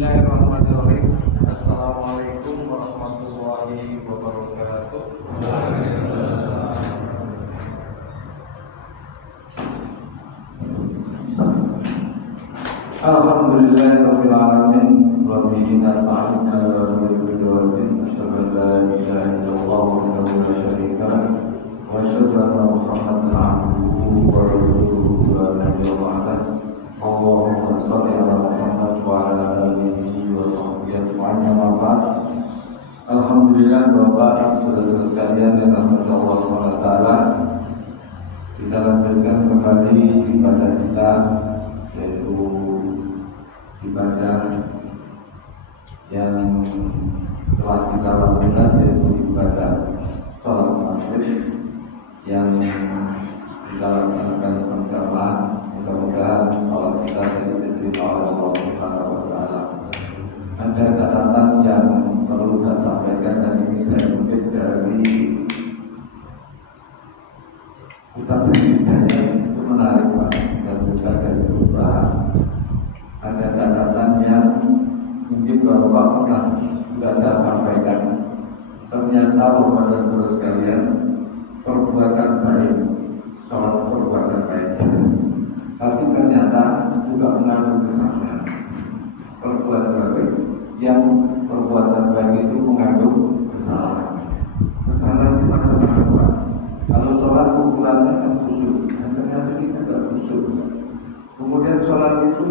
Bismillahirrahmanirrahim. Assalamualaikum warahmatullahi wabarakatuh. Alhamdulillahirabbil alamin wa bihi nasta'in ala umuri dunya asyhadu an la ilaha illallah wahdahu la syarika lah wa asyhadu anna Muhammadan abduhu wa rasuluhu la nabiyya ba'dahu. Allahumma shalli ala Muhammad wa ala alihi wa sahbihi ajma'in. Alhamdulillah, Bapak, saudara sekalian yang dirahmati Allah SWT, kita lanjutkan kembali ibadah kita, yaitu ibadah yang telah kita lakukan, yaitu ibadah sholat maghrib yang kita laksanakan berjamaah. Mudah-mudahan sholat kita diterima oleh Allah Subhanahu wa Ta'ala. Ada catatan yang perlu saya sampaikan, dan ini saya kutip dari Ustaz Hidayat, itu menarik Pak, dan juga dari perubahan. Ada catatan yang mungkin Bapak pernah sudah saya sampaikan. Ternyata Bapak dan saudara sekalian, perbuatan baik, sholat perbuatan baik, tapi ternyata juga mengandung kesalahan. Perbuatan baik yang perbuatan baik itu mengandung kesalahan. Kesalahan di mana-mana. Kalau sholat ukurannya kan khusyuk, dan ternyata kita tidak khusyuk. Kemudian sholat itu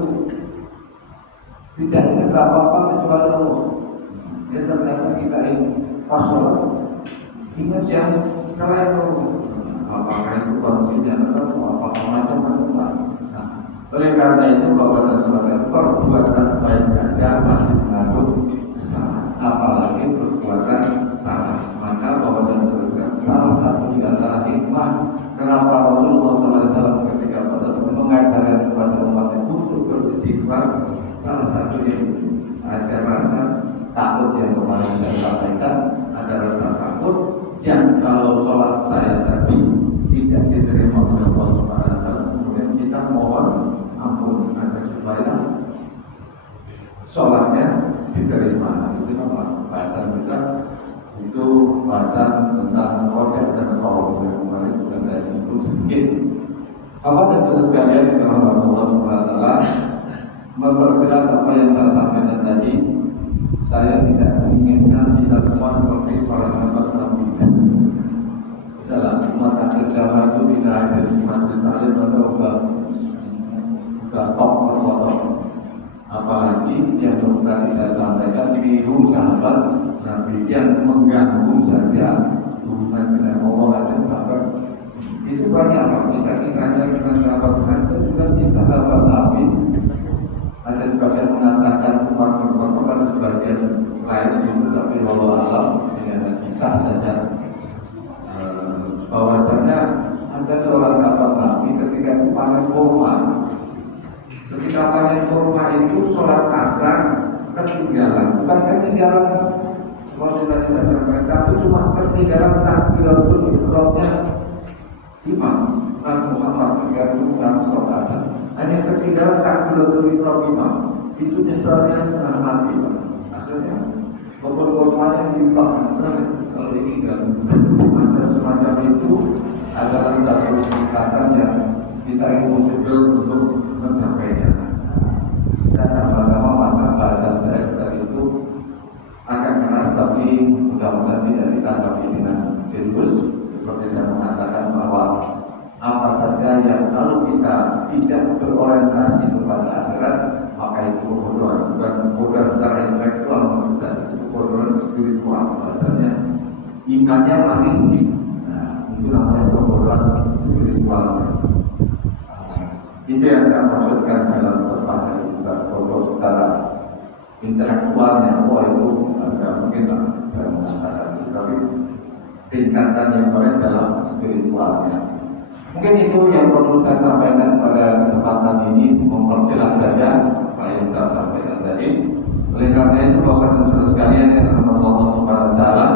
tidak ingat apa-apa kecuali Allah. Ya ternyata kita ini pas sholat ingat yang selain Allah. Apakah itu kondisinya atau apakah macam-macam. Oleh karena itu Bapak dan Saudara, perbuatan baik saja masih mengandung kesalahan, apalagi perbuatan salah. Maka Bapak dan Saudara, salah satu di antara hikmah kenapa Rasulullah SAW ketika pada saat mengajarkan kepada umat itu untuk beristighfar, salah satunya ada rasa takut yang kemarin saya sampaikan, ada rasa takut yang kalau sholat saya tadi tidak diterima oleh Allah Subhanahu wa Ta'ala, kemudian kita mohon ampun agar supaya sholatnya diterima. Itu apa? Bahasan kita itu bahasan tentang wajib dan tawaf yang kemarin juga saya sebut sedikit. Bapak dan saudara sekalian yang dirahmati Allah Subhanahu wa Ta'ala, memperjelas apa yang saya sampaikan tadi, saya tidak menginginkan kita semua seperti para sahabat Nabi. Dalam umat akhir zaman itu tidak ada umat Islam atau top berfoto. Apalagi yang tadi saya sampaikan, tiru sahabat Nabi yang mengganggu saja hubungan dengan Allah dan sahabat. Itu banyak Pak, kisah-kisahnya dengan sahabat Nabi juga bisa sahabat Nabi. Ada sebagian mengatakan Umar bin Khattab, ada sebagian lain itu, tapi walau alam dengan kisah saja. Bahwasanya ada seorang sahabat Nabi ketika itu panen kurma. Ketika panen kurma itu sholat asar ketinggalan, bukan ketinggalan seperti tadi saya sampaikan, tapi cuma ketinggalan takbiratul ihramnya imam Nabi Muhammad ketika itu dalam sholat asar. Hanya ketinggalan takbiratul ihram imam, itu nyeselnya setengah mati Pak. Akhirnya kurma-kurmanya dibakar. Kalau ini semacam itu adalah satu tingkatan yang kita impossible untuk mencapainya. Dan lama-lama maka bahasan saya tadi itu agak keras, tapi mudah-mudahan tidak ditanggapi dengan serius. Seperti saya mengatakan bahwa apa saja yang kalau kita tidak berorientasi kepada akhirat, maka itu kebodohan. Bukan kebodohan secara intelektual, itu kebodohan spiritual. Bahasanya imannya masih tinggi. Nah, itu namanya kebodohan spiritual. Itu yang saya maksudkan dalam tempat dari juga kebodohan secara intelektualnya. Wah itu agak mungkin lah saya mengatakan itu, tapi tingkatan yang lain dalam spiritualnya. Mungkin itu yang perlu saya sampaikan pada kesempatan ini, memperjelas saja apa yang saya sampaikan tadi. Oleh karena itu Bapak dan Saudara sekalian yang dirahmati Allah Subhanahu wa Ta'ala,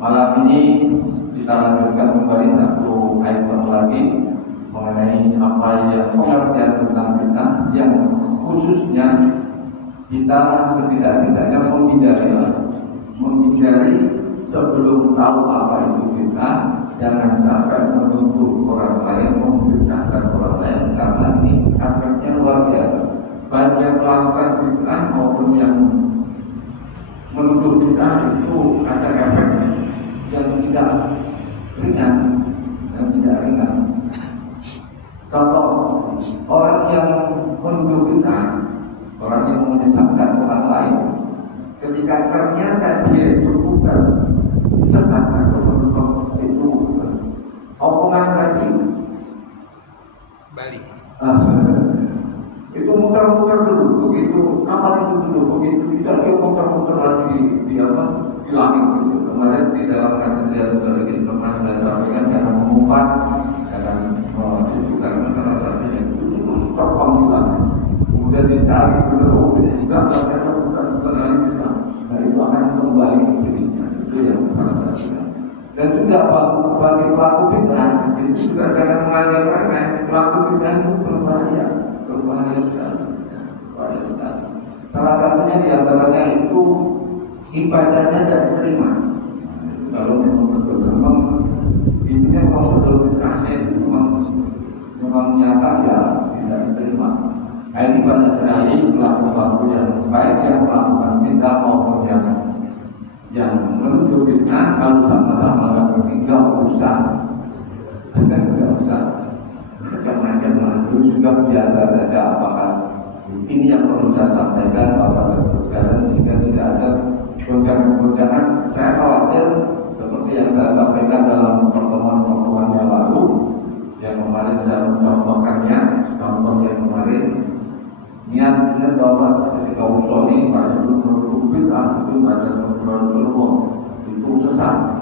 malam ini kita lanjutkan kembali satu item lagi mengenai apa yang pengertian tentang fitnah, yang khususnya kita setidak-tidaknya menghindari sebelum tahu apa itu bid'ah, jangan sampai menuduh orang lain, membid'ahkan orang lain, karena ini efeknya luar biasa. Baik yang melakukan bid'ah maupun yang menuduh bid'ah itu ada efek yang tidak ringan dan tidak ringan. Contoh, orang yang menuduh bid'ah, orang yang menyesatkan orang lain, ketika ternyata dia itu bukan sesat atau menurut itu omongan tadi Bali itu muter-muter dulu, begitu apa itu dulu, begitu tidak dia muter-muter lagi di apa di langit gitu. Kemarin di dalam hadis riwayat Muslim pernah saya sampaikan, jangan mengumpat, jangan itu karena salah satunya itu suka panggilan, kemudian dicari dulu, tidak ternyata bukan ahli bid'ah. Nah itu akan kembali ke dirinya, itu yang salah satunya. Dan juga bagi pelaku bid'ah itu juga jangan menganggap remeh, pelaku bid'ah itu berbahaya sekali. Salah satunya diantaranya itu ibadahnya tidak diterima. Kalau memang betul-betul ini memang betul bid'ahnya itu memang nyata ya bisa diterima. Nah, ini banyak sekali pelaku-pelaku yang baik yang melakukan bid'ah maupun yang menuju bid'ah, kalau sama-sama nggak usah macam-macam itu juga biasa saja. Apakah ini yang perlu saya sampaikan Bapak Ibu sekalian, sehingga tidak ada gonjang-gonjangan. Saya khawatir seperti yang saya sampaikan dalam pertemuan-pertemuan yang lalu, yang kemarin saya mencontohkannya, contoh yang kemarin niatnya bahwa ketika usoli pada itu bid'ah itu pada Rasulullah itu sesat.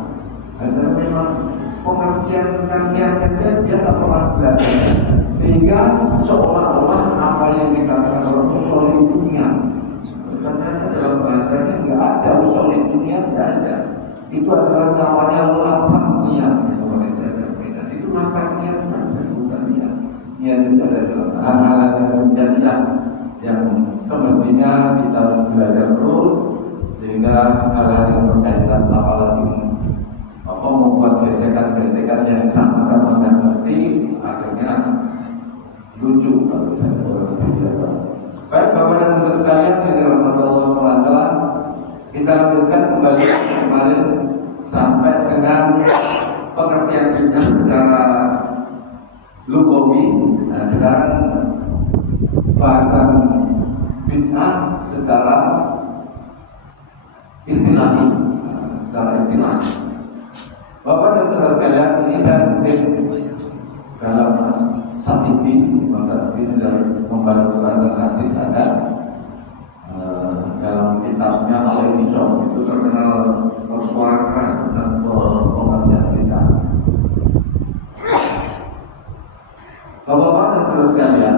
Karena memang pengertian tentang niat saja dia tak pernah belajar, sehingga seolah-olah apa yang dikatakan orang usoli itu niat. Karena dalam bahasanya nggak ada usoli itu niat, tidak ada. Itu adalah namanya lapang niat. Saya sampaikan itu lapang niat saja, bukan niat. Niat itu adalah hal-hal yang yang semestinya kita harus belajar terus, sehingga hal-hal yang berkaitan apalagi membuat gesekan-gesekan yang sama-sama tidak ngerti, akhirnya lucu kalau saya berbicara. Baik Bapak dan Saudara sekalian yang dirahmati Allah SWT, kita lanjutkan kembali kemarin sampai dengan pengertian bid'ah secara lugawi. Nah sekarang bahasan bid'ah secara istilahi, Bapak dan Saudara sekalian, ini saya kutip dalam Satibi, ini dari membantu hadis ada dalam kitabnya Al-Isom, itu terkenal bersuara keras tentang pengertian bid'ah. Bapak dan Saudara sekalian,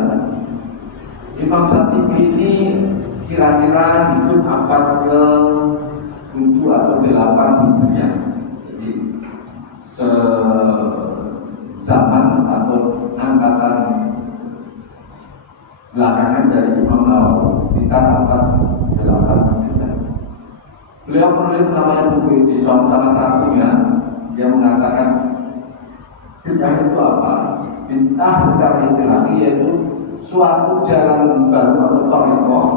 Imam Satibi ini kira-kira hidup abad ke-7 atau 8 Hijriah. Jadi zaman atau angkatan belakangan dari Imam Nawawi, kita abad 8 Hijriah. Beliau menulis namanya buku Itisam, salah satunya dia mengatakan bid'ah itu apa? Bid'ah secara istilah yaitu suatu jalan baru atau thariqah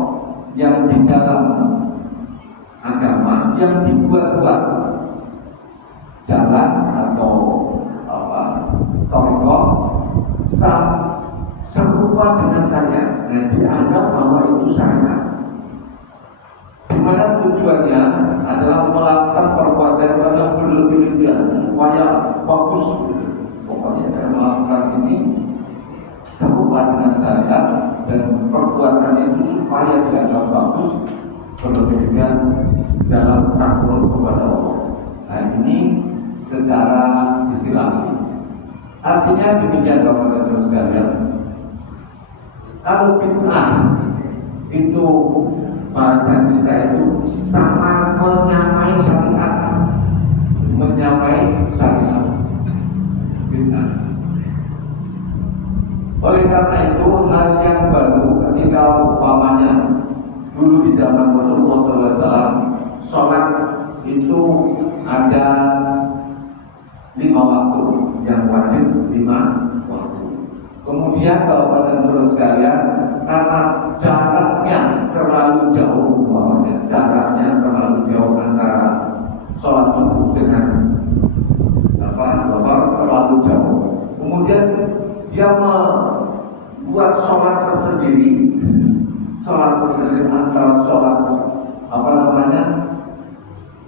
yang di dalam agama yang dibuat-buat, jalan atau thariqah serupa dengan saya, dan dianggap bahwa itu saya, dimana tujuannya adalah melakukan perbuatan yang berlebih-lebihan supaya bagus. Pokoknya saya melakukan ini serupa dengan saya, dan perbuatan itu supaya dianggap bagus, berlebihan dalam takwal kepada Allah. Nah ini secara istilah. Artinya demikian Bapak dan Saudara sekalian. Kalau bid'ah itu bahasa kita itu sama menyamai syariat, bid'ah. Oleh karena itu hal yang baru ketika umpamanya dulu di zaman Rasulullah SAW, sholat itu ada 5 waktu yang wajib, 5 waktu. Kemudian Bapak dan Saudara sekalian, karena jaraknya terlalu jauh, jaraknya terlalu jauh antara sholat subuh dengan Bapak terlalu jauh. Kemudian dia membuat sholat tersendiri antara sholat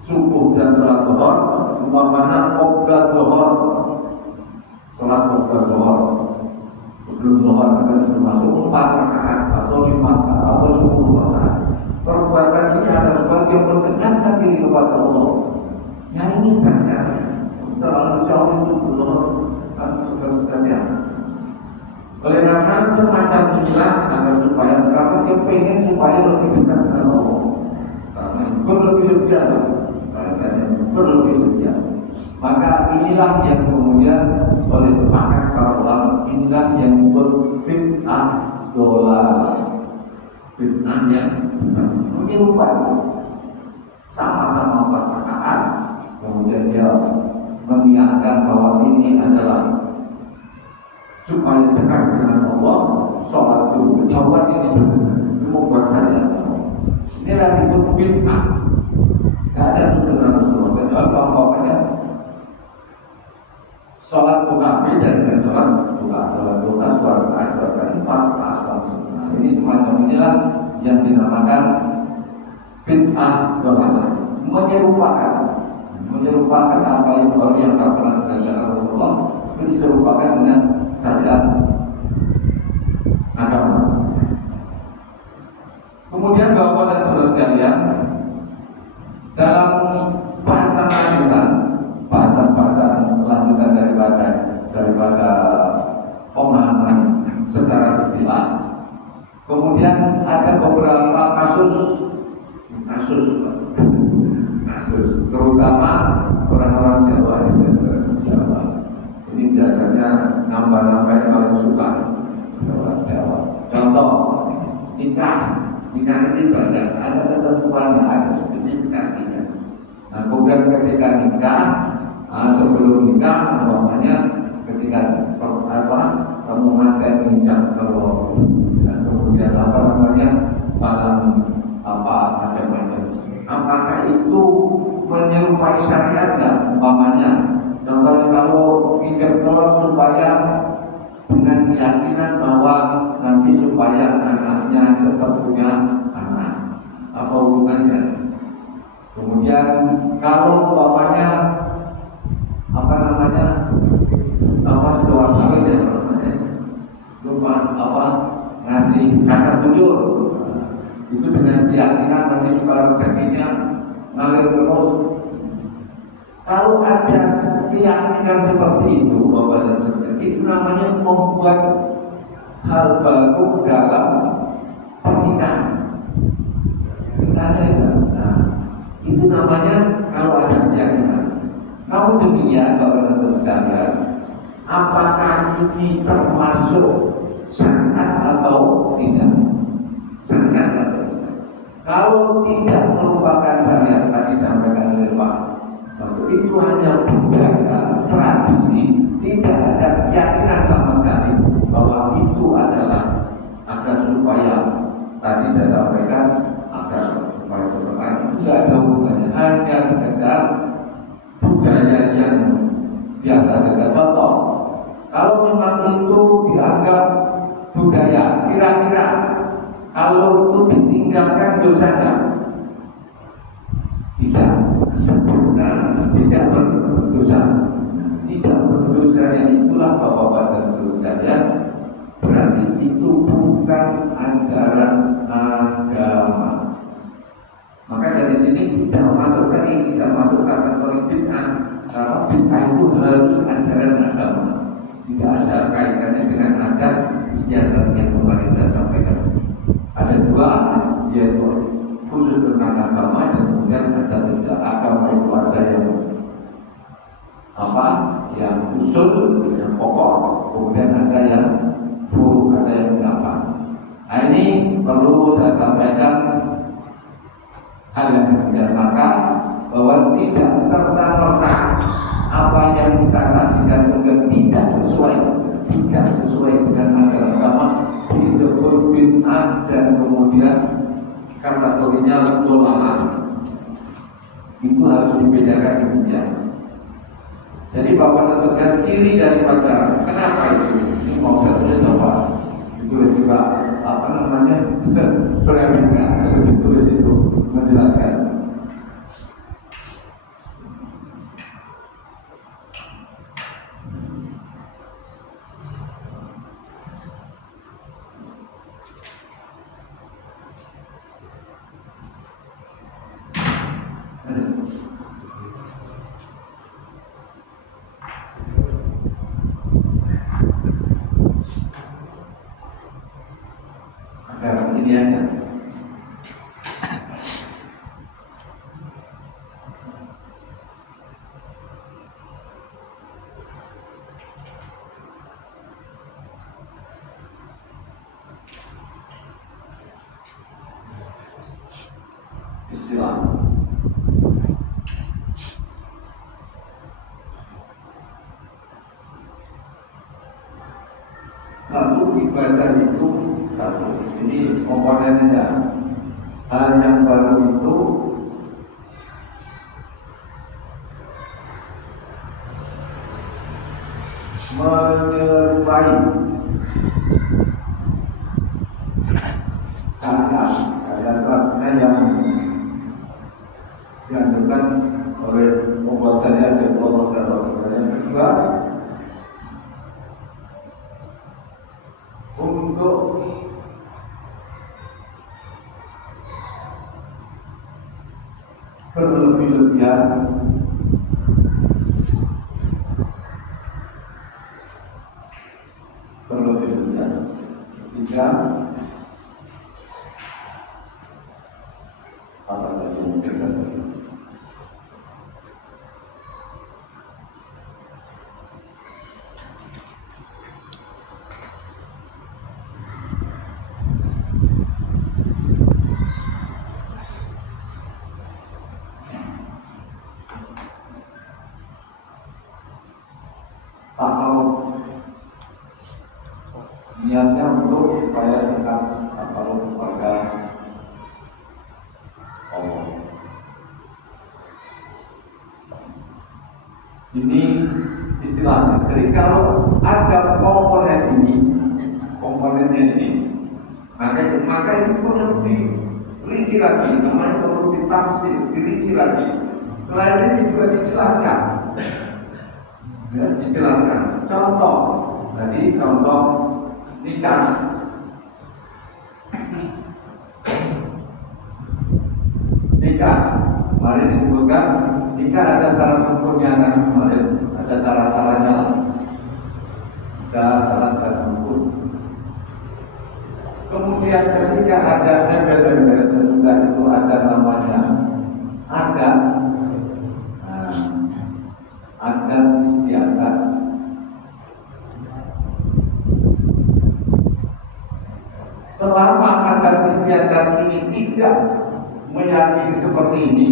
subuh dan sholat zuhur, umpamanya qoblal zuhur, sholat qoblal zuhur sebelum zuhur akan masuk 4 rakaat atau 5 rakaat atau 10 rakaat. Perbuatan ini ada sebagian mendekatkan diri kepada Allah. Yang ini jangan terlalu jauh itu belum kan sudah. Oleh karena semacam inilah agar supaya karena dia pengen supaya lebih dekat dengan Allah. Karena berlebih-lebihan rasanya berlebih-lebihan. Maka inilah yang kemudian oleh sepakat para ulama, inilah yang disebut bid'ah dolalah, bid'ah yang sesat. Menyerupai sama-sama 4 rakaat, kemudian dia mengingatkan bahwa ini adalah supaya dekat dengan Allah. Sholat itu jawaban ini membuat saya inilah disebut bid'ah. Tidak ada tuntunan Rasulullah. Kecuali bahwanya sholat buka beda dengan sholat buka sholat ayat 4 ini semacam inilah yang dinamakan bid'ah dolalah, menyerupakan apa yang baru yang tak pernah diajarkan Rasulullah itu diserupakan dengan syariat agama. Kemudian Bapak dan Saudara sekalian, dalam bahasan lanjutan daripada pemahaman secara istilah, kemudian ada beberapa kasus terutama orang-orang Jawa ini biasanya nambah-nambahnya paling suka orang Jawa. Contoh nikah ini banyak, ada ketentuannya, ada spesifikasinya. Nah, kemudian ketika nikah, sebelum nikah, namanya ketika pemanten menginjak telur, dan kemudian macam-macam. Apakah itu menyerupai syariat nggak? Umpamanya, contohnya kalau injak telur supaya dengan keyakinan bahwa nanti supaya anaknya cepat punya anak, apa hubungannya? Kemudian kalau umpamanya doa kawin ya, lupa ngasih kata bujur, itu dengan keyakinan nanti supaya rezekinya ngalir terus. Kalau ada keyakinan seperti itu, Bapak dan Saudara, itu namanya membuat hal baru dalam pernikahan. Nah, itu namanya kalau ada keyakinan. Namun demikian, Bapak dan Saudara sekalian, apakah ini termasuk syariat atau tidak? Syariat atau tidak? Kalau tidak merupakan syariat, tadi sampaikan oleh Pak, itu hanya budaya, tradisi, tidak ada keyakinan sama sekali bahwa itu adalah agar supaya tadi saya sampaikan agar supaya berkembang, itu tidak ada hubungannya, hanya sekedar budaya yang biasa saja. Contoh, kalau memang itu dianggap budaya, kira-kira kalau itu ditinggalkan dosa enggak? Tidak berdosa. Tidak berdosa yang itulah Bapak-bapak dan Saudara sekalian, berarti itu bukan ajaran agama. Maka dari sini tidak masuk kategori bid'ah, karena bid'ah itu harus ajaran agama. Tidak ada kaitannya dengan adat istiadat yang kemarin saya sampaikan. Ada 2, yaitu khusus tentang agama, dan kemudian ada istilah agama itu ada yang usul, yang pokok, kemudian ada yang furu, ada yang cabang. Nah, ini perlu saya sampaikan hal yang demikian, maka bahwa tidak serta merta apa yang kita saksikan juga tidak sesuai dengan ajaran agama disebut bid'ah, dan kemudian kategorinya dhalalah. Itu harus dibedakan demikian. Jadi Bapak tentukan ciri daripada kenapa itu. Ini mau saya tulis apa? Ditulis juga apa namanya berefek, ditulis itu menjelaskan. Ini aja. Istilah satu ibadah itu satu. Ini komponennya. Hal yang baru itu menyerupai saya yang dianjurkan oleh pembuatannya dan pembuatannya. Yang kedua, untuk berlebih-lebihan ketiga, apa tadi mungkin atau niatnya untuk supaya dekat atau kepada Allah. Ini istilahnya. Jadi kalau ada komponennya ini, maka itu perlu dirinci lagi, namanya perlu ditafsir, dirinci lagi. Selain itu juga dijelaskan. Ya, dijelaskan. Contoh, tadi contoh nikah. Nikah, kemarin disebutkan nikah ada syarat hukumnya kan kemarin, ada cara-caranya, ada syarat dan hukum. Kemudian ketika ada sudah itu ada namanya adat istiadat. Selama adat istiadat ini tidak meyakini seperti ini,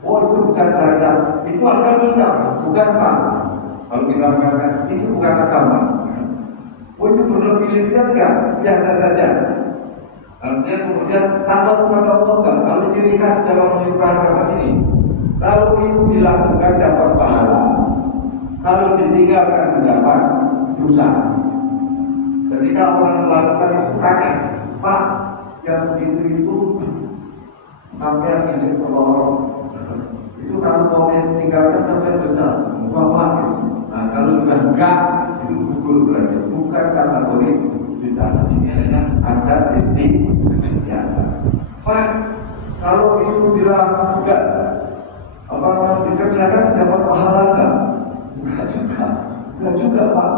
oh itu bukan syariat, itu akan nikah, bukan Pak. Kalau kita mengatakan itu bukan agama, oh itu berlebihan enggak, biasa saja. Artinya kemudian takut kepada Allah enggak, kalau ciri khas dalam menyukai agama ini. Kalau itu dilakukan dapat pahala, kalau ditinggalkan mendapat susah. Ketika orang melakukan itu tanya, Pak, yang begitu itu sampai yang ngijek telur, itu kalau mau ditinggalkan sampai dosa, bapak. Nah kalau sudah enggak, itu gugur berarti, bukan kategori bid'ah. Ini hanya ada istiadat. Pak, kalau itu dilakukan apa dikerjakan dapat pahala enggak? Enggak juga Pak.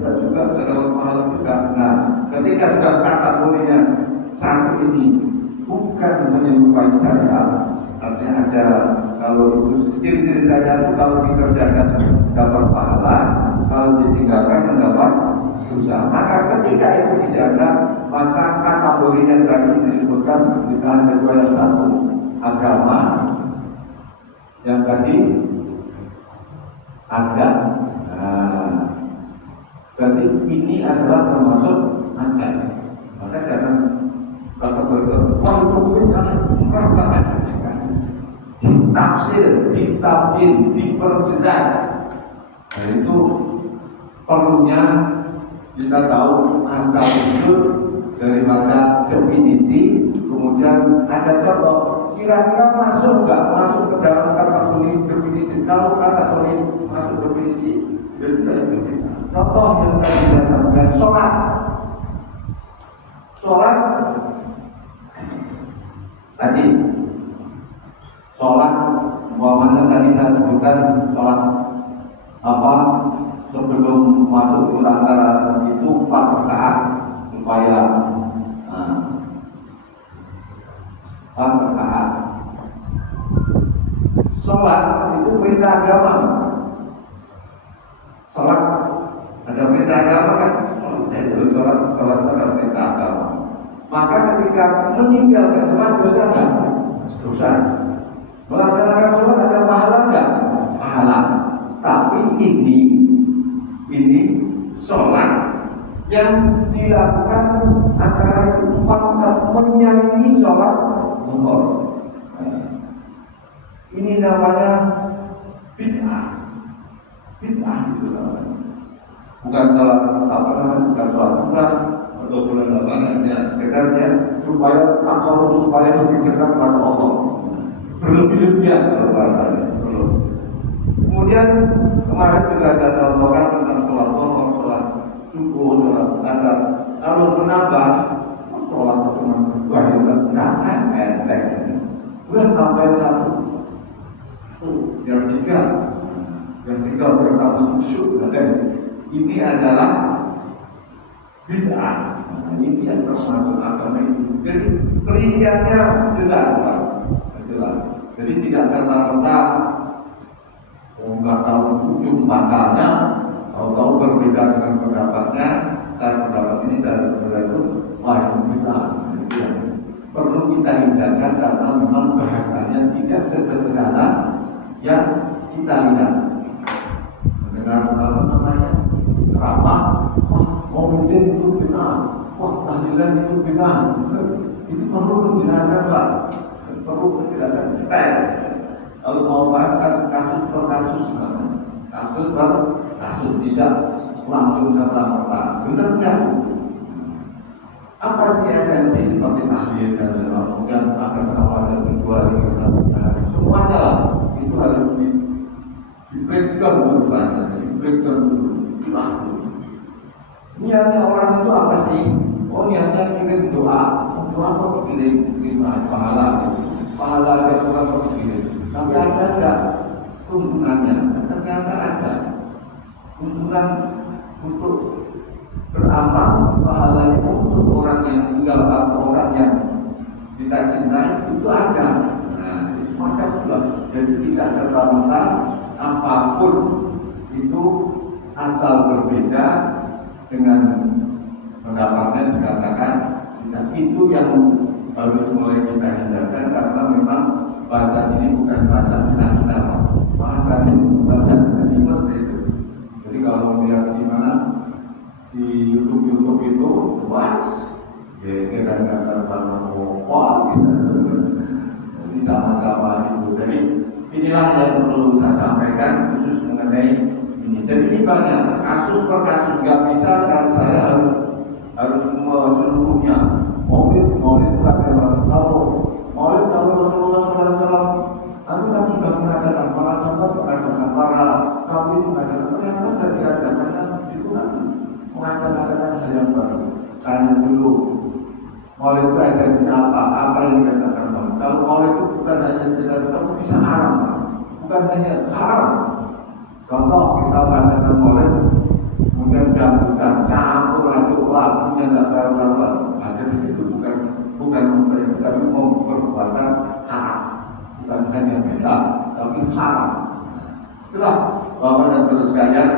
Enggak juga dapat pahala juga. Nah, ketika sudah kategorinya satu ini bukan menyerupai syariat, artinya ada kalau itu ciri-ciri saya itu kalau dikerjakan dapat pahala, kalau ditinggalkan mendapat dosa. Maka ketika itu tidak ada, maka kategorinya tadi disebutkan kita ada dua yang satu. agama, yang tadi adat. Berarti ini adalah termasuk adat. Maka jangan kata berikut, wah itu murah banget. Ditafsir, ditabin, diperjelas. Nah itu perlunya kita tahu asal usul daripada definisi, kemudian ada contoh. Kira-kira masuk nggak masuk ke dalam kategori definisi? Kalau kategori masuk definisi, ya sudah itu. Contoh yang tadi saya sampaikan, sholat. Sholat tadi, sholat umpamanya tadi saya sebutkan sholat apa sebelum masuk ke antara itu 4 rakaat supaya 4 rakaat. Sholat itu perintah agama. Sholat ada perintah agama kan? Jadi sholat ada perintah agama. Maka ketika meninggalkan sholat dosa enggak? Dosa. Melaksanakan sholat ada pahala enggak? Pahala. Tapi ini sholat yang dilakukan antara 4 menyanyi sholat zuhur. Ini namanya bid'ah. Bid'ah itu namanya. Bukan sholat apa namanya? Bukan sholat bukan atau bulan apa namanya? Sekedarnya supaya takut, supaya lebih dekat pada Allah. Berlebih-lebihan kalau bahasanya. Kemudian kemarin juga saya contohkan tentang sholat zuhur, sholat subuh, sholat asar. Kalau menambah sholat cuma 2 juga jangan enteng. Udah tambah 1. Yang 3 bertambah khusyuk. Ini adalah bid'ah. Ini yang termasuk agama ini. Jadi perinciannya jelas, Pak. Jelas. Jadi tidak serta-merta nggak tahu ujung pangkalnya, tahu berbeda dengan pendapatnya. Saya pendapat ini dari pendapat itu, wah itu bid'ah. Perlu kita hindarkan karena memang bahasanya tidak sesederhana yang kita lihat. Mendengar apa namanya ceramah, wah maulidin itu bid'ah, wah tahlilan itu bid'ah. Itu perlu penjelasan Pak, perlu penjelasan detail. Kalau mau bahas kasus per kasus, kasus per kasus tidak langsung serta-merta. Benar nggak? Apa sih esensi seperti tahlil dan kemudian akan awalnya menjual semuanya lah itu harus di-breakdown dulu bahasanya, di-breakdown dulu. Niatnya orang itu apa sih? Oh niatnya kirim doa, doa kok kirim pahala, pahala aja bukan kok kirim. Tapi ada enggak tuntunannya? Ternyata ada tuntunan untuk beramal, pahalanya untuk orang yang tinggal atau orang yang kita cintai itu ada. Nah, itu semacam juga. Jadi tidak serta-merta apapun itu asal berbeda dengan pendapatnya dikatakan tidak. Itu yang harus mulai kita hindarkan karena memang bahasa ini bukan bahasa kita, bahasa ini bahasa kalimat itu. Jadi kalau melihat di mana di YouTube itu luas, ya kira-kira wah gitu. Jadi sama-sama itu. Jadi inilah yang perlu saya sampaikan khusus mengenai ini. Jadi ini banyak kasus per kasus, nggak bisa dan saya harus seluruhnya. Maulid itu ada tahu. Maulid kalau Rasulullah SAW, kami kan sudah mengadakan para sahabat, mengadakan para kawin, mengadakan ternyata dari adakannya itu nanti mengadakan hal yang baru. Tanya dulu, Maulid itu esensi apa yang dikatakan Maulid? Kalau Maulid itu bukan hanya sekedar itu bisa haram, bukan hanya haram. Contoh kita mengadakan Maulid, kemudian dangdutan campur aduk lagunya nggak karuan, ada di situ bukan memperintah, tapi mau perbuatan haram, bukan hanya bisa, tapi haram. Itulah Bapak dan Saudara sekalian.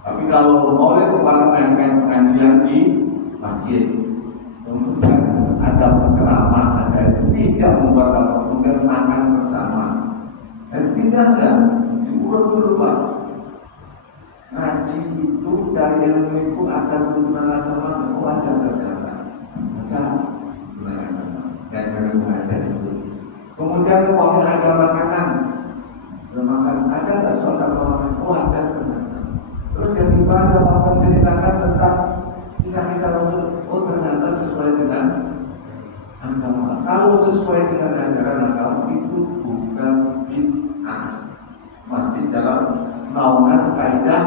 Tapi kalau Maulid kemarin pengajian di masjid, kemudian ada penceramah, ada bersama. Dan kita enggak diurut dulu Pak. Ngaji itu dari ilmu itu akan turunan agama, ada berkata, maka turunan agama dan baru mengajar itu. Kemudian kalau ada makanan, makan ada nggak soal makan? Oh ada ternyata. Terus yang dibahas apa menceritakan tentang kisah-kisah Rasul, oh ternyata sesuai dengan agama. Kalau sesuai dengan ajaran agama itu bukan bid'ah, masih dalam naungan kaidah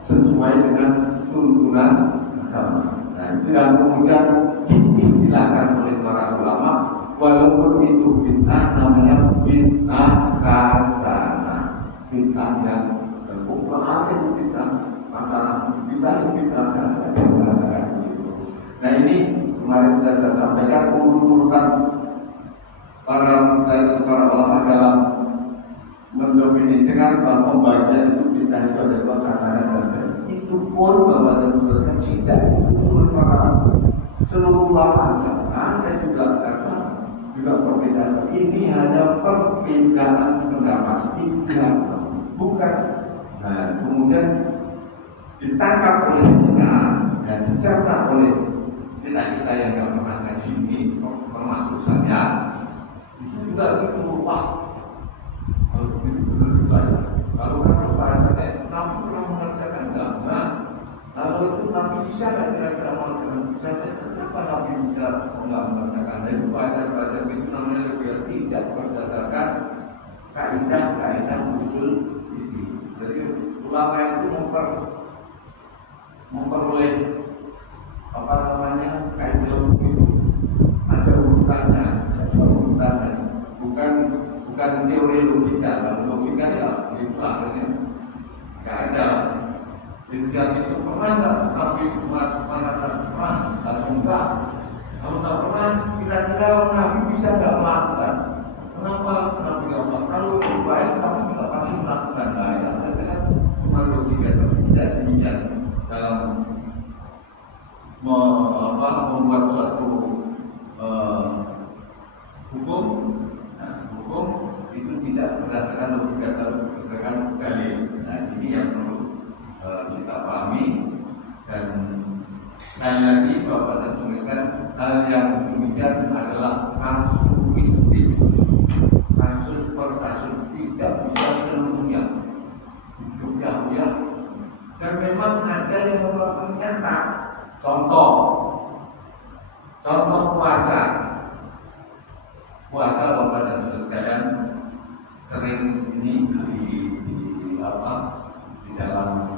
sesuai dengan tuntunan agama. Nah itu yang kemudian diistilahkan oleh para ulama, walaupun itu bid'ah namanya bid'ah hasanah, bid'ah yang bukan ada itu bid'ah hasanah, bid'ah hasanah. Nah ini kemarin sudah saya sampaikan urut-urutan para mustahil para ulama dalam mendefinisikan bahwa pembagian itu bid'ah itu ada dua hasanah dan saya itu pun bahwa dan sebagainya tidak disebut para seluruh ulama ada juga karena juga perbedaan. Ini hanya perbedaan pendapat istilah, bukan. Nah, kemudian ditangkap oleh kita dan dicerna oleh kita yang tidak pernah ngaji ini, termasuk saya. Itu juga begitu. Wah, kalau begitu juga ya. Kalau kan bahasanya Nabi pernah mengerjakan agama, lalu itu Nabi bisa nggak kira-kira mengerjakan? Bisa saja. Kenapa Nabi bisa nggak mengerjakan? Dan itu bahasa-bahasa itu namanya lebih tidak berdasarkan kaidah-kaidah usul ini. Jadi ulama itu memperoleh apa namanya kaidah itu ada urutannya, bukan teori logika. Kalau logika ya itu akhirnya nggak ada. Di setiap itu pernah nggak Nabi mengatakan pernah atau enggak? Kalau tak pernah, kira-kira Nabi bisa nggak melakukan? Kenapa Nabi nggak melakukan? Kalau itu baik, kamu juga pasti melakukan. Nah, ya, kan cuma logika, tapi tidak demikian dalam membuat suatu hukum. Nah, hukum itu tidak berdasarkan logika, tapi berdasarkan dalil. Nah, ini yang perlu kita pahami. Dan sekali lagi Bapak dan Saudara, hal yang demikian adalah kasuistis, kasus per kasus, tidak bisa seluruhnya ya. Dan memang ada yang melakukan nyata. Contoh puasa Bapak dan Saudara sekalian sering ini di dalam percakapan ilmu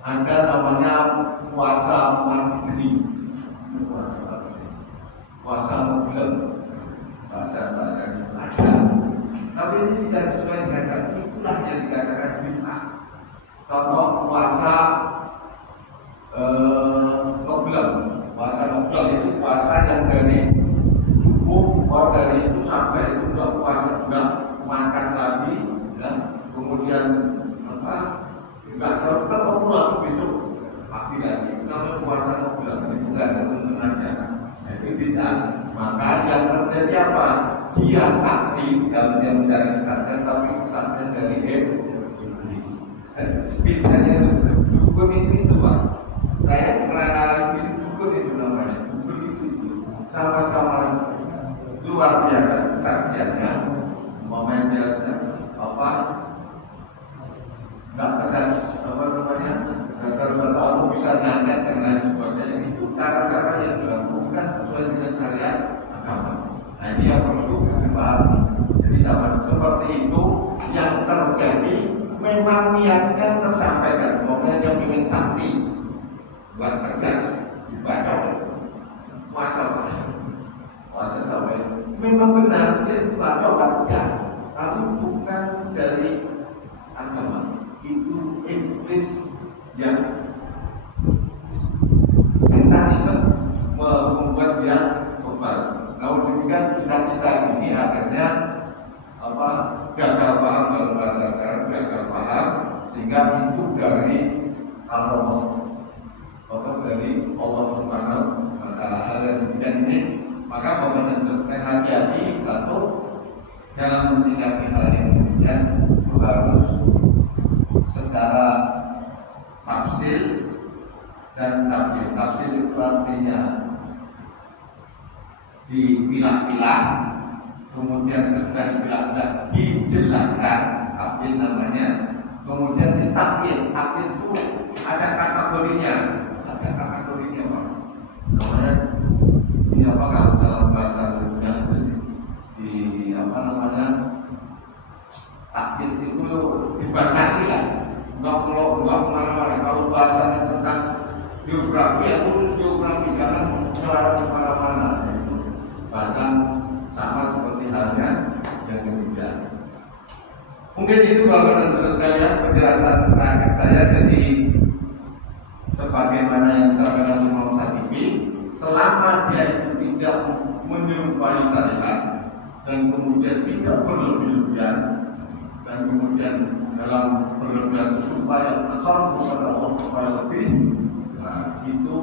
ada namanya puasa mati, puasa muglem, bahasa-bahasanya ada. Tapi ini tidak sesuai dengan cara, itulah yang dikatakan bid'ah. Contoh puasa muglem, puasa muglem itu puasa yang dari subuh, dari itu sampai itu juga puasa juga makan lagi. Kemudian nggak selalu ketemu lagi besok pagi lagi. Kalau puasa bulan itu nggak ada tuntunannya, itu tidak. Maka yang terjadi apa? Dia sakti dalam dia mencari kesaktian, tapi kesaktian dari iblis. Bedanya dukun itu Pak. Saya pernah alami dukun itu namanya. Dukun itu sama-sama luar biasa kesaktiannya. Momennya nggak tegas atau bisa nyantet dan lain sebagainya, itu cara-cara yang dilakukan sesuai dengan syariat agama. Nah ini yang perlu dipahami. Jadi sama seperti itu yang terjadi memang niatnya tersampaikan, maunya dia ingin sakti, buat tegas dibaca puasa sampai memang benar dia dibaca tegas, tapi bukan dari agama. Itu iblis yang setan itu membuat dia kebal. Namun demikian kita ini akhirnya gagal paham dalam bahasa sekarang, gagal paham sehingga itu dari Allah, dari Allah Subhanahu wa Ta'ala. Hal yang Maka pemerintah hati-hati satu dalam mensikapi hal yang demikian harus secara tafsir dan tabir. Tafsir itu artinya dipilah-pilah, kemudian setelah dipilah-pilah dijelaskan, tabir namanya, kemudian ditakdir. Takdir itu ada kategorinya, Pak. Namanya ini apa kalau dalam bahasa Indonesia di apa namanya takdir itu dibatasi lah, nggak kemana-mana. Kalau bahasanya tentang biografi ya khusus biografi, jangan melarang kemana-mana. Bahasa sama seperti halnya yang demikian. Mungkin itu Bapak dan Saudara sekalian penjelasan terakhir saya. Jadi sebagaimana yang disampaikan Imam Syafi'i, selama dia itu tidak menyerupai syariat dan kemudian tidak berlebihan dan kemudian dalam berlebihan supaya takar kepada Allah supaya lebih, nah itu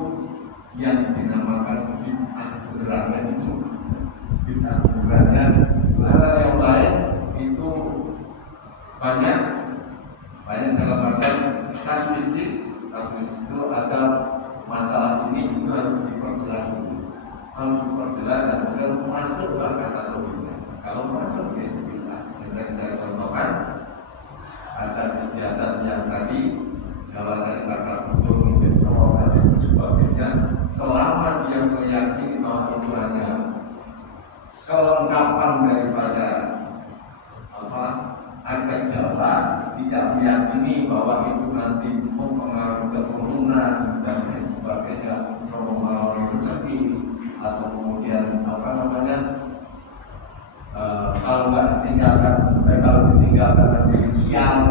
yang dinamakan bid'ah benerannya itu bid'ah benerannya. Hal yang lain itu banyak dalam artian kasuistis itu ada masalah ini juga harus diperjelas dulu, dan kemudian masuk ke kategorinya. Kalau masuk ya bid'ah. Yang saya contohkan ada istiadat yang tadi kalau dari kata betul mungkin kalau dan sebagainya, selama dia meyakini bahwa itu hanya kelengkapan daripada agar jalan, tidak meyakini bahwa itu nanti mempengaruhi keturunan dan lain sebagainya, mempengaruhi rezeki atau kemudian kalau nggak ditinggalkan, kalau ditinggalkan nanti sial,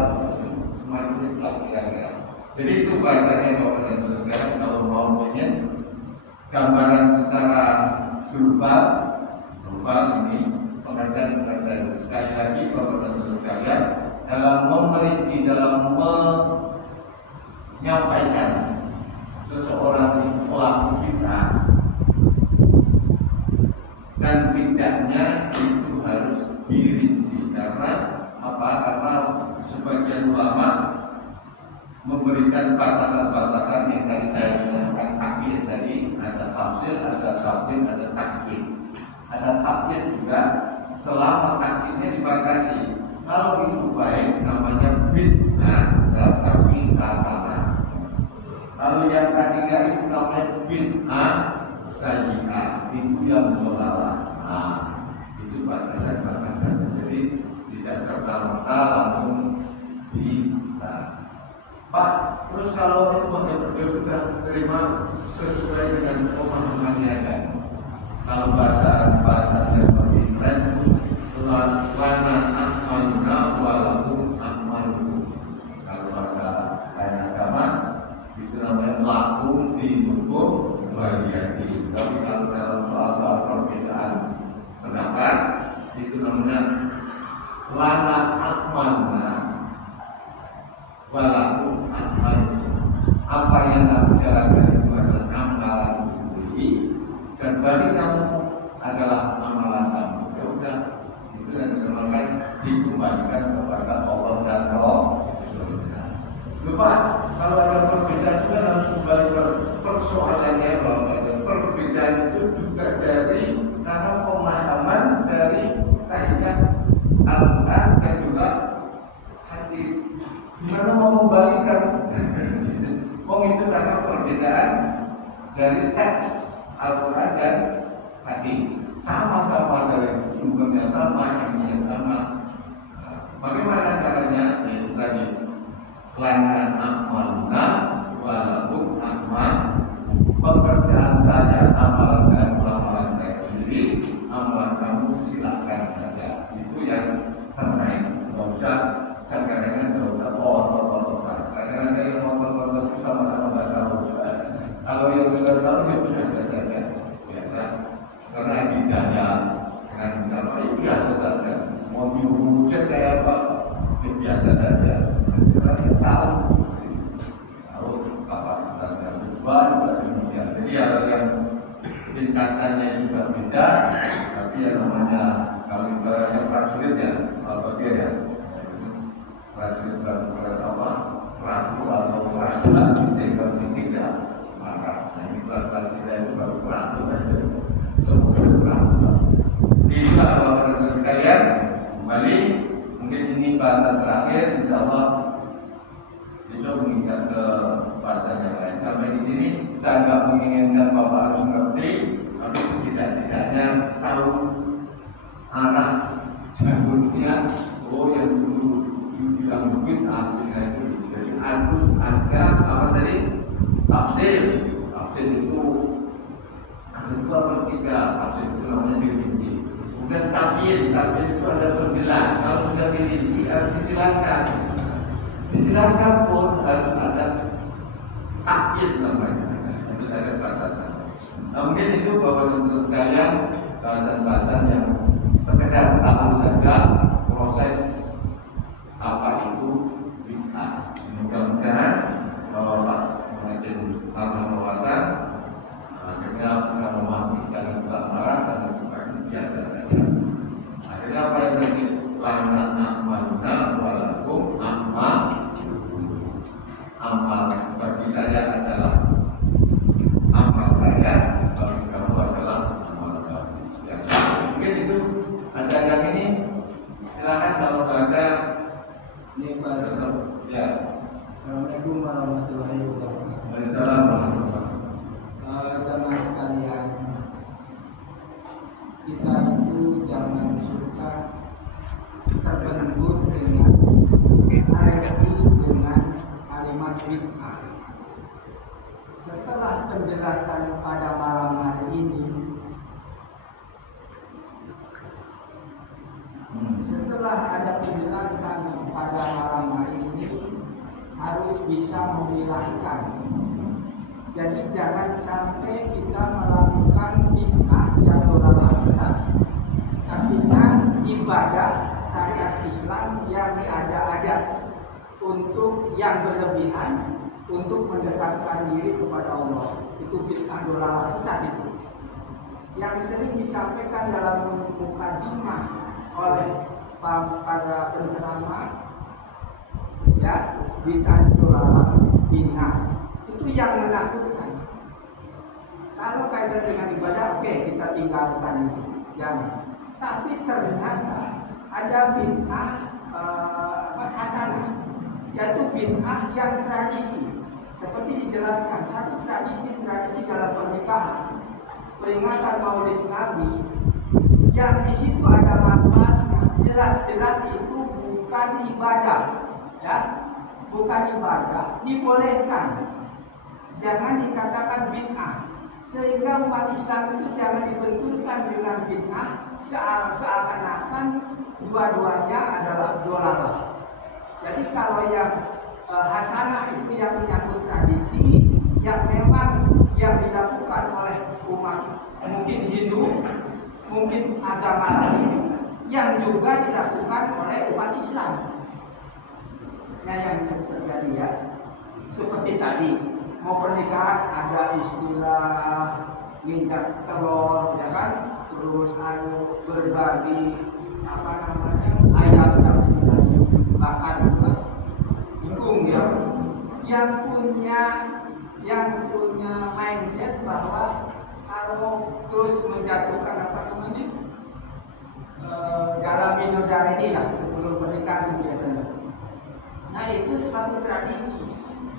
semua itu kira-kira. Jadi itu bahasanya Bapak dan Saudara sekalian. Kalau mau ingin gambaran secara global ini pengajian dan sekali lagi Bapak dan Saudara sekalian, dalam memperinci, dalam menyampaikan seseorang itu pelaku bid'ah dan tidaknya itu harus dirinci. Karena apa? Karena sebagian ulama memberikan batasan-batasan yang tadi saya mengatakan takyid tadi, ada tafsir, ada tabir, ada takyid. Ada takyid juga, selama takyidnya dibatasi. Kalau itu baik namanya bid'ah dalam takyid hasanah. Kalau yang ketiga itu namanya bid'ah sayyi'ah, itu yang menolak. Itu batasan-batasan. Jadi tidak serta-merta langsung Pak, terus kalau itu sudah terima sesuai dengan pemahamannya kan? Kalau bahasa yang berintern lana akmaluna walakum akmalukum. Kalau bahasa lain agama itu namanya lakum dinukum waliyati. Tapi kalau dalam soal-soal perbedaan pendapat itu namanya lana akmaluna walakum akmalukum. Apa yang kamu jalankan itu adalah amalan sendiri, dan bagi kamu adalah amalan kamu. Ya udah, itu yang dinamakan dikembalikan kepada Allah dan Rasulnya. Lupa kalau ada perbedaan itu harus kembali ke persoalannya, bahwa perbedaan itu juga dari karena pemahaman dari kaidah Al-Quran dan juga hadis. Gimana mau membalikan? Itu karena perbedaan dari teks Al-Quran dan hadis, sama-sama dari sumbernya sama, ininya sama. Bagaimana caranya? Yaitu tadi lana amalna walakum amal. Pekerjaan saya, amalan saya, amalan saya sendiri, amalan kamu silakan saja. Itu yang terbaik. Tidak usah kadang-kadang, tidak usah kotor-kotor. Kadang-kadang yang kotor-kotor itu sama-sama tidak tahu. Kalau yang sudah tahu ya biasa saja, biasa. Karena hidayah dengan cara itu biasa saja. Mau diwujud kayak apa? Ya biasa saja. Karena kita tahu kapasitasnya besar juga demikian. Jadi hal yang tingkatannya juga beda, tapi yang namanya kalau ibaratnya prajurit ya, apa dia ya, prajurit apa, ratu atau raja disegel sedikit ya, maka nah ini kelas-kelas kita itu baru ratu, semua ratu. Itulah bapak-bapak sekalian, kembali mungkin ini bahasa terakhir, insya Allah besok mengingat ke bahasa yang lain. Sampai di sini saya nggak menginginkan bapak harus ngerti, tapi setidak-tidaknya tahu arah jalurnya. Oh yang dulu dibilang mungkin artinya itu jadi harus ada apa tadi tafsir. Tafsir itu ada dua per tiga, tafsir itu namanya dirinci. Kemudian tabir itu ada perjelas. Kalau sudah dirinci harus dijelaskan. Dijelaskan pun harus ada takyid namanya. Itu ada batasan. Nah, mungkin itu bapak-bapak sekalian bahasan-bahasan yang sekedar tahu saja proses apa itu bid'ah. Mudah-mudahan pas mengajar tentang wawasan akhirnya bisa memahami dan tidak marah dan sebagainya biasa saja. Akhirnya apa yang terjadi? Lana amalna walakum amal bagi saya adalah amal saya, bagi kamu adalah amal kamu. Ya, mungkin itu ada yang ini silakan kalau ada ini Pak. Ya. Assalamualaikum warahmatullahi wabarakatuh. Waalaikumsalam. Jamaah sekalian, kita itu jangan suka terbentur dengan arti dengan kalimat bid'ah. Setelah penjelasan pada malam hari ini, setelah ada penjelasan pada malam hari ini, harus bisa memilahkan. Jadi jangan sampai kita melakukan bid'ah yang dolala sesat. Artinya ibadah syariat Islam yang diada-ada untuk yang berlebihan untuk mendekatkan diri kepada Allah, itu bid'ah dolala sesat itu. Yang sering disampaikan dalam mukadimah oleh pada penceramah, ya, bid'ah dolala bid'ah itu yang menakutkan. Kalau kaitan dengan ibadah, oke, kita tinggalkan itu, jangan. Tapi ternyata ada bid'ah hasanah, yaitu bid'ah yang tradisi. Seperti dijelaskan, satu tradisi dalam pernikahan, peringatan Maulid Nabi, yang di situ ada manfaatnya, jelas-jelas itu bukan ibadah, ya, bukan ibadah, dibolehkan. Jangan dikatakan bid'ah, sehingga umat Islam itu jangan dibenturkan dengan bid'ah seakan-akan dua-duanya adalah dolalah. Jadi kalau yang hasanah itu yang menyangkut tradisi yang memang yang dilakukan oleh umat mungkin Hindu, mungkin agama lain, yang juga dilakukan oleh umat Islam. Nah, yang terjadi ya seperti tadi, mau pernikahan ada istilah nginjak telur, ya kan, terus berbagi apa namanya ayam yang sudah dibakar juga bingung ya. Yang punya mindset bahwa kalau terus menjatuhkan apa namanya dalam bidadari ini lah sebelum pernikahan biasanya. Nah, itu satu tradisi.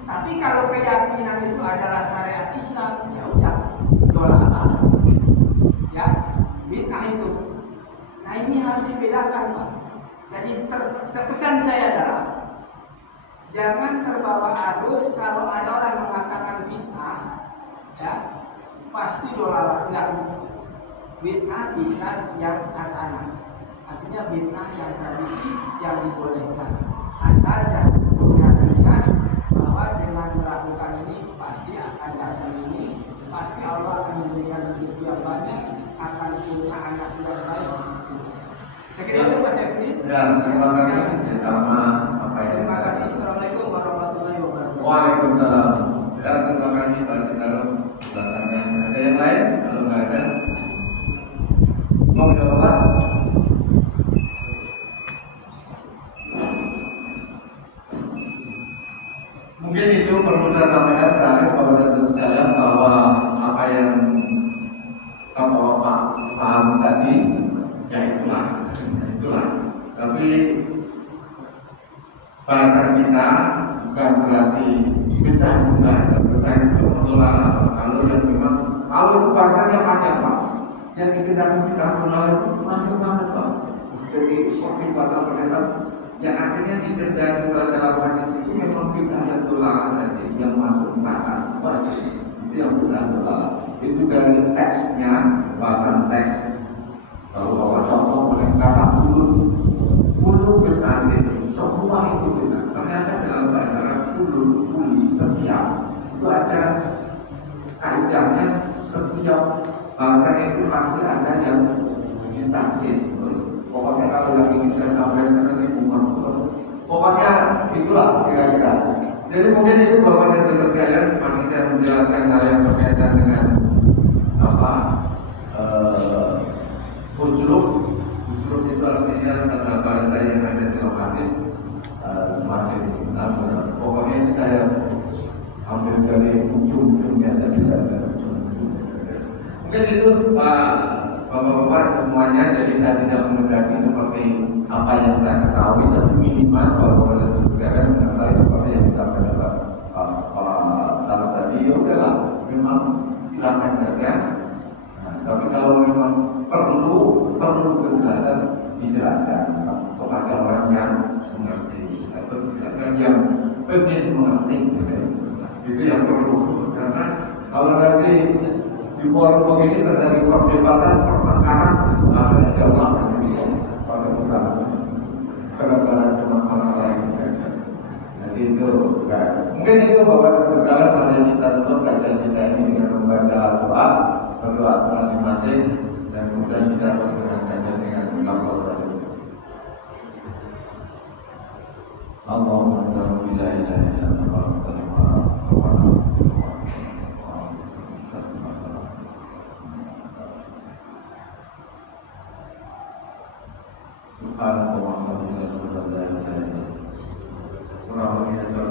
Tapi kalau keyakinan itu adalah syariat Islam, ya udah dolalah, ya, bid'ah itu. Nah, ini harus dibedakan, Pak. Jadi pesan saya adalah jangan terbawa arus kalau ada orang mengatakan bid'ah, ya, pasti dolalah. Enggak. Bid'ah bisa yang hasanah, artinya bid'ah yang tradisi yang dibolehkan. Asal jangan punya niat bahwa dengan melakukan ini pasti akan datang ini, pasti Allah akan memberikan rezeki yang banyak, akan punya anak yang baik. Saya kira itu Pak Syafri. Ya, terima kasih sama apa yang. Terima kasih. Assalamualaikum warahmatullahi wabarakatuh. Waalaikumsalam. Ya, terima kasih Pak Jendral ulasannya. Ada yang lain? Kalau nggak ada, jawaban? Mungkin itu perlu saya sampaikan terakhir bahwa tentu sekalian bahwa apa yang Bapak paham tadi, ya itulah. Tapi bahasa kita bukan berarti kita bukan itu mengelola. Kalau yang memang kalau itu bahasanya panjang Pak, yang kita mengelola itu panjang banget Pak. Jadi seperti kata pendeta yang akhirnya dikendali dalam hadis itu memang kita yang tulangan tadi yang masuk ke atas baca itu yang bukan tulangan. Itu dari teksnya, bahasan teks. Kalau bawa contoh kata bulu berarti semua itu benar. Ternyata dalam bahasa Arab bulu, buli, setiap itu ada kaidahnya. Setiap bahasa itu pasti ada yang sintaksis. Pokoknya kalau yang ini saya sampaikan nanti bukan. Pokoknya itulah kira-kira. Jadi mungkin itu Bapak dan Saudara sekalian semakin saya menjelaskan hal yang berkaitan dengan uslub itu artinya kata bahasa yang ada di hadis semakin pokoknya ini saya ambil dari ujung-ujungnya saja. Mungkin itu Bapak-bapak semuanya, jadi saya tidak menghendaki seperti apa yang saya ketahui, tapi minimal bahwa juga kan mengetahui seperti yang disampaikan Pak tadi. Ya udahlah, memang silakan saja. Tapi kalau memang perlu penjelasan dijelaskan kepada orang yang mengerti atau dijelaskan yang pengen mengerti. Itu yang perlu. Karena kalau nanti di forum begini terjadi perdebatan, pertengkaran, ada jawab pada karena cuma masalah ini saja. Jadi itu mungkin itu Bapak dan Saudara masih kita tutup kajian kita ini dengan membaca doa, berdoa masing-masing dan kemudian kita dengan kajian dengan kolaborasi. Allahumma la ilaha illa anta Subhanallah wa bihamdihi, la ilaha illa anta,